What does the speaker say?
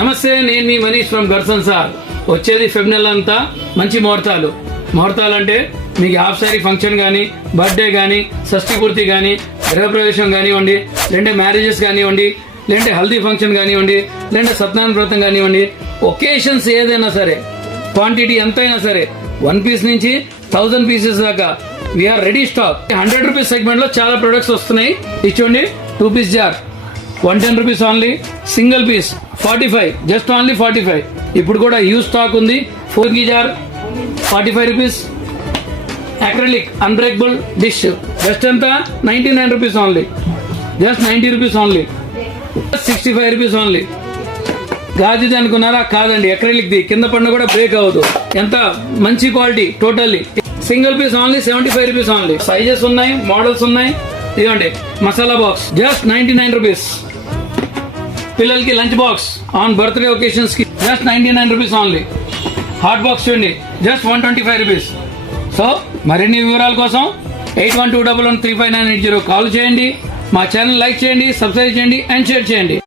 నమస్తే, నేను మీ Manish from గర్సన్ sir. వచ్చేది ఫెబ్ నెల అంతా మంచి ముహూర్తాలు అంటే మీకు హాఫ్ సారీ ఫంక్షన్ కానీ, బర్త్డే కానీ, షష్ఠి పూర్తి కానీ, గృహప్రవేశం కానివ్వండి, లేదంటే మ్యారేజెస్ కానివ్వండి, లేదంటే హల్దీ ఫంక్షన్ కానివ్వండి, లేదంటే సత్యనారాయణ వ్రతం కానివ్వండి, ఒకేషన్స్ ఏదైనా సరే, క్వాంటిటీ ఎంతైనా సరే 1 piece నుంచి 1000 pieces దాకా we're ready stock. 100 rupees segment లో చాలా ప్రొడక్ట్స్ వస్తున్నాయి. ఇచ్చోండి 2 piece jar 110 rupees only. Single piece 45, just only 45. ఇప్పుడు కూడా యూజ్ స్టాక్ ఉంది. 4 jar 45 rupees. Acrylic unbreakable dish just ఎంత 99 rupees only. Just 90 rupees only. 65 rupees only. గాజుది అనుకున్నారా? కాదండి, అక్రిలిక్ ది, కింద పడిన కూడా బ్రేక్ అవ్వదు. ఎంత మంచి quality. Totally single piece only 75 rupees only. Sizes ఉన్నాయి, మోడల్స్ ఉన్నాయి. ఇదిగోండి మసాలా బాక్స్ జస్ట్ 99 rupees. పిల్లలకి lunch box on birthday occasions కి just 99 rupees only. Hot box చూడండి జస్ట్ 125 rupees. సో మరిన్ని వివరాల కోసం 8121135980 కాల్ చేయండి. మా ఛానల్ లైక్ చేయండి, సబ్స్క్రైబ్ చేయండి అండ్ షేర్ చేయండి.